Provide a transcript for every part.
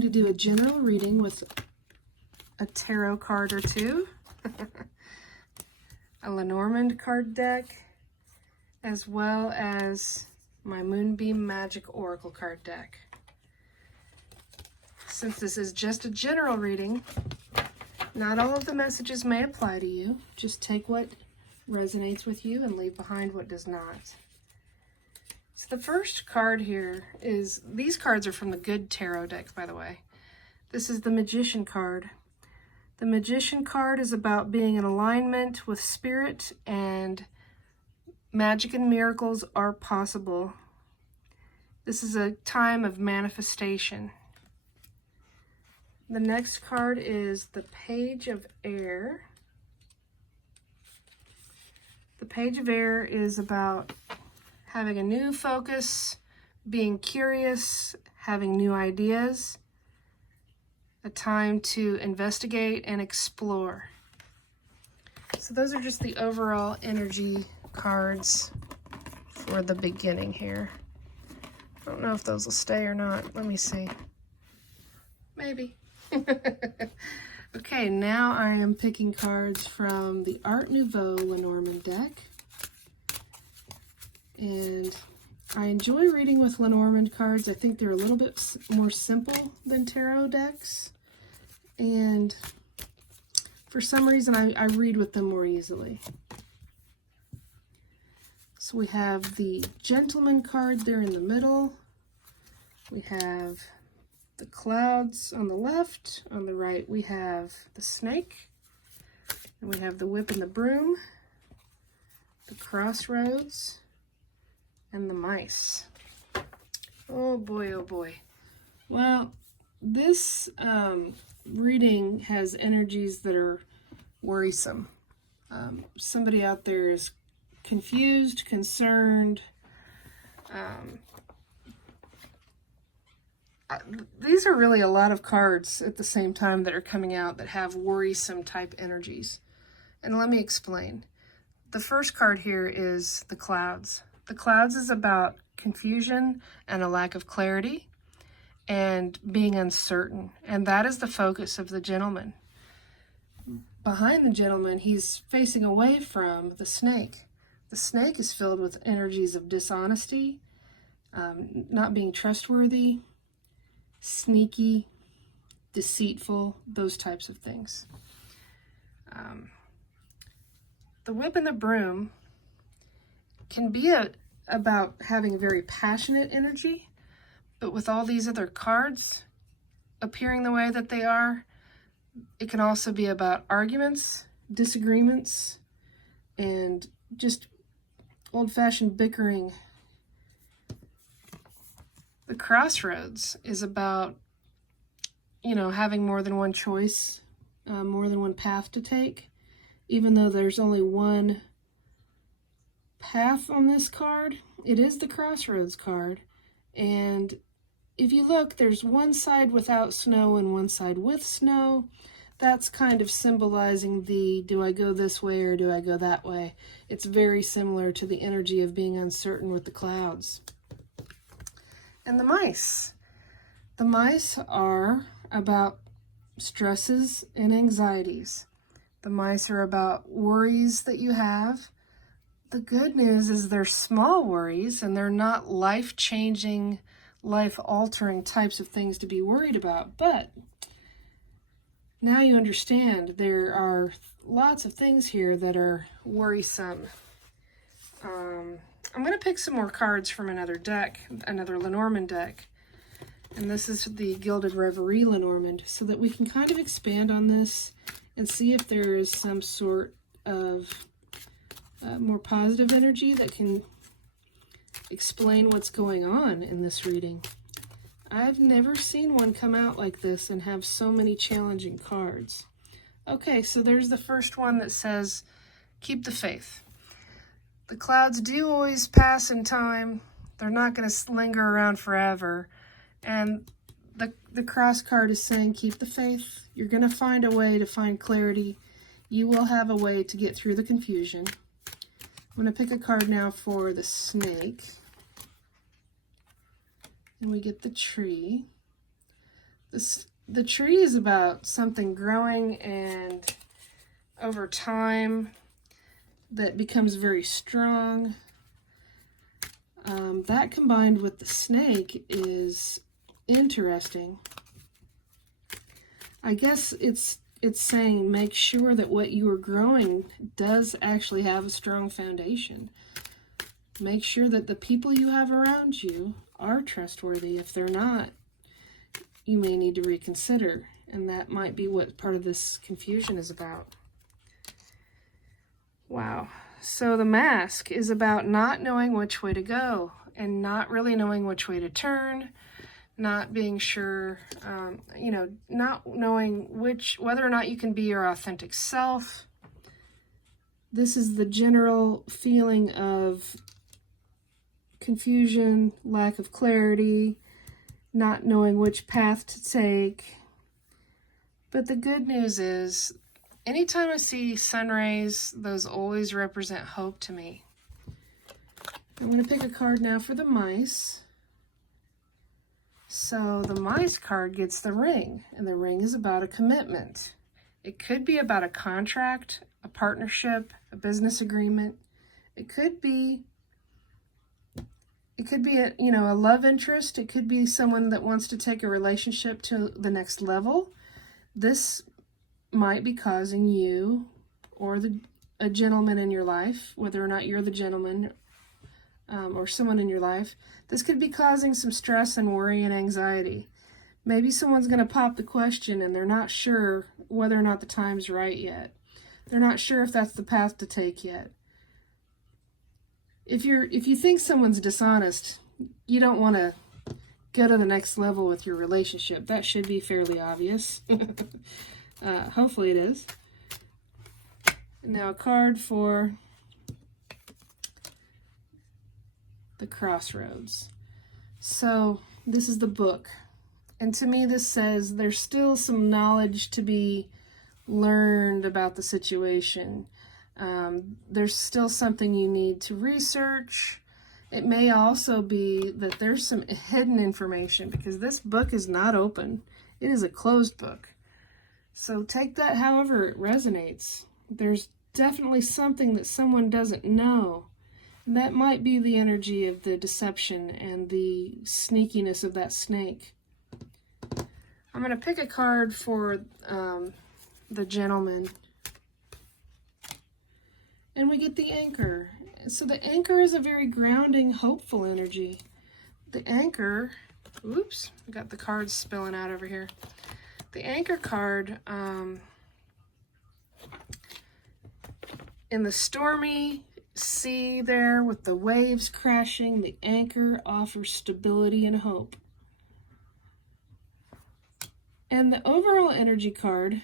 To do a general reading with a tarot card or two, a Lenormand card deck, as well as my Moonbeam Magick Oracle card deck. Since this is just a general reading, not all of the messages may apply to you. Just take what resonates with you and leave behind what does not. So the first card here is, these cards are from the Good Tarot deck, by the way. This is the Magician card. The Magician card is about being in alignment with spirit, and magic and miracles are possible. This is a time of manifestation. The next card is the Page of Air. The Page of Air is about having a new focus, being curious, having new ideas, a time to investigate and explore. So those are just the overall energy cards for the beginning here. I don't know if those will stay or not. Let me see. Maybe. Okay, now I am picking cards from the Art Nouveau Lenormand deck. And I enjoy reading with Lenormand cards. I think they're a little bit more simple than tarot decks. And for some reason, I read with them more easily. So we have the Gentleman card there in the middle. We have the clouds on the left. On the right, we have the snake. And we have the whip and the broom, the crossroads, and the mice. Oh boy, oh boy. Well, this reading has energies that are worrisome. Somebody out there is confused, concerned. These are really a lot of cards at the same time that are coming out that have worrisome type energies. And let me explain. The first card here is the clouds. The clouds is about confusion and a lack of clarity and being uncertain. And that is the focus of the gentleman. Behind the gentleman, he's facing away from the snake. The snake is filled with energies of dishonesty, not being trustworthy, sneaky, deceitful, those types of things. The whip and the broom can be about having a very passionate energy, but with all these other cards appearing the way that they are, it can also be about arguments, disagreements, and just old-fashioned bickering. The crossroads is about, having more than one choice, more than one path to take, even though there's only one path on this card. It is the crossroads card, and if you look, there's one side without snow and one side with snow. That's kind of symbolizing the, do I go this way or do I go that way? It's very similar to the energy of being uncertain with the clouds. And the mice. The mice are about stresses and anxieties. The mice are about worries that you have. The good news is they're small worries and they're not life-changing, life-altering types of things to be worried about. But now you understand there are lots of things here that are worrisome. I'm going to pick some more cards from another deck, another Lenormand deck. And this is the Gilded Reverie Lenormand, so that we can kind of expand on this and see if there is some sort of more positive energy that can explain what's going on in this reading. I've never seen one come out like this and have so many challenging cards. Okay, so there's the first one that says, keep the faith. The clouds do always pass in time. They're not going to linger around forever. And the cross card is saying, keep the faith. You're going to find a way to find clarity. You will have a way to get through the confusion. I'm going to pick a card now for the snake. And we get the tree. The tree is about something growing and over time that becomes very strong. That combined with the snake is interesting. I guess it's saying make sure that what you are growing does actually have a strong foundation. Make sure that the people you have around you are trustworthy. If they're not, you may need to reconsider, and that might be what part of this confusion is about. Wow. So the mask is about not knowing which way to go and not really knowing which way to turn, not being sure, not knowing whether or not you can be your authentic self. This is the general feeling of confusion, lack of clarity, not knowing which path to take. But the good news is, anytime I see sun rays, those always represent hope to me. I'm going to pick a card now for the mice. So the mice card gets the ring, and the ring is about a commitment. It could be about a contract, a partnership, a business agreement. It could be a love interest. It could be someone that wants to take a relationship to the next level. This might be causing you or a gentleman in your life, whether or not you're the gentleman or someone in your life, this could be causing some stress and worry and anxiety. Maybe someone's going to pop the question and they're not sure whether or not the time's right yet. They're not sure if that's the path to take yet. If you think someone's dishonest, you don't want to go to the next level with your relationship. That should be fairly obvious. Hopefully it is. Now a card for the crossroads. So this is the book. And to me this says there's still some knowledge to be learned about the situation. There's still something you need to research. It may also be that there's some hidden information because this book is not open. It is a closed book. So take that however it resonates. There's definitely something that someone doesn't know. And that might be the energy of the deception and the sneakiness of that snake. I'm going to pick a card for the gentleman. And we get the anchor. So the anchor is a very grounding, hopeful energy. The anchor, oops, I got the cards spilling out over here. The anchor card, in the stormy sea there with the waves crashing, the anchor offers stability and hope. And the overall energy card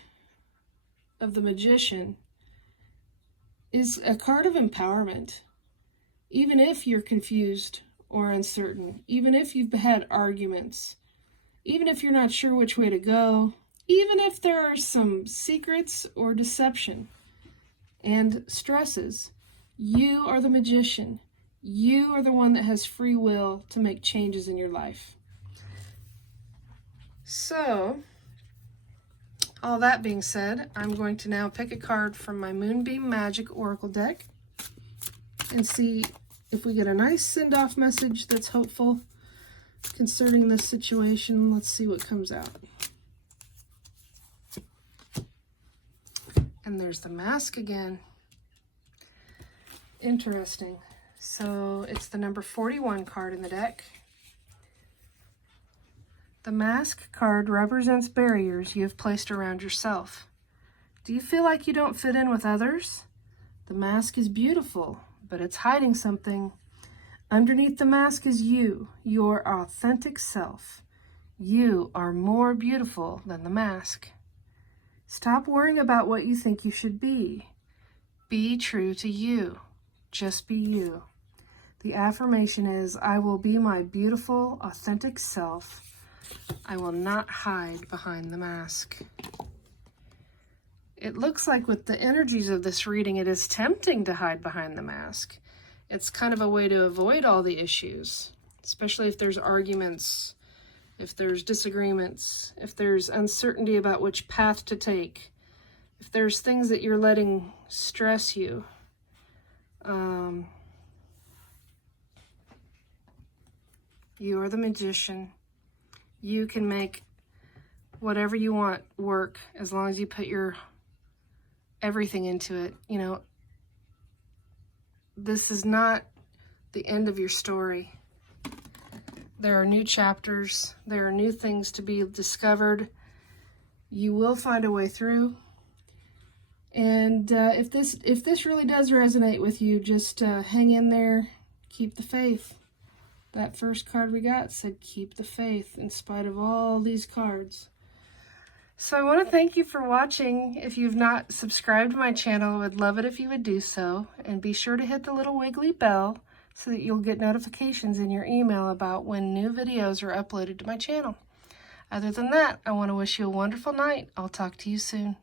of the Magician is a card of empowerment. Even if you're confused or uncertain, even if you've had arguments, even if you're not sure which way to go, even if there are some secrets or deception and stresses, you are the magician. You are the one that has free will to make changes in your life. So, all that being said, I'm going to now pick a card from my Moonbeam Magick Oracle deck and see if we get a nice send-off message that's hopeful concerning this situation. Let's see what comes out. And there's the mask again. Interesting. So it's the number 41 card in the deck. The mask card represents barriers you have placed around yourself. Do you feel like you don't fit in with others? The mask is beautiful, but it's hiding something. Underneath the mask is you, your authentic self. You are more beautiful than the mask. Stop worrying about what you think you should be. Be true to you. Just be you. The affirmation is, I will be my beautiful, authentic self. I will not hide behind the mask. It looks like with the energies of this reading, it is tempting to hide behind the mask. It's kind of a way to avoid all the issues, especially if there's arguments if there's disagreements, if there's uncertainty about which path to take, if there's things that you're letting stress you. You are the magician. You can make whatever you want work as long as you put your everything into it. You know, this is not the end of your story. There are new chapters. There are new things to be discovered. You will find a way through. And if this really does resonate with you, just hang in there. Keep the faith. That first card we got said, keep the faith in spite of all these cards. So I want to thank you for watching. If you've not subscribed to my channel, I would love it if you would do so. And be sure to hit the little wiggly bell so that you'll get notifications in your email about when new videos are uploaded to my channel. Other than that, I want to wish you a wonderful night. I'll talk to you soon.